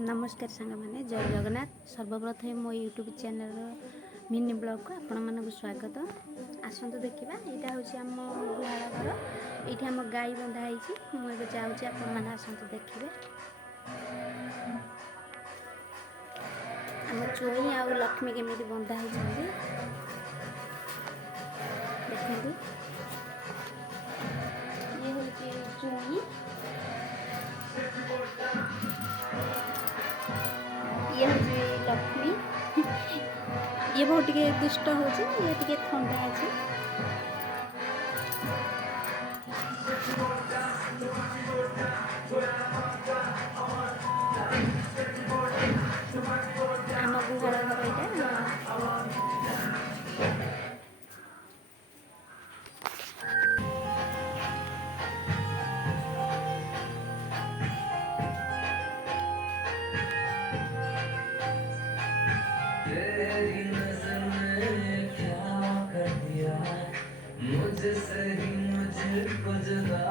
नमस्कार सांग मैंने जय जगन्नाथ। सर्वप्रथम मो यूट्यूब चैनल मिनी ब्लॉग को आपण मानक स्वागत। आसतु देखा यहाँ हूँ आम गुहाल घर। ये आम गाई बंधा मुझे जाऊँगी आपण मैंने आसतु देखिए। आम चुई आ लक्ष्मी केमी बंधा होती देखते। ये हूँ चुई, ये हूँ लक्ष्मी। ये बहुत टे दुष्ट हो, ये टे थंडा अच्छे। आम गुहाल घर तेरी नज़र ने क्या कर दिया मुझसे ही मुझको जुदा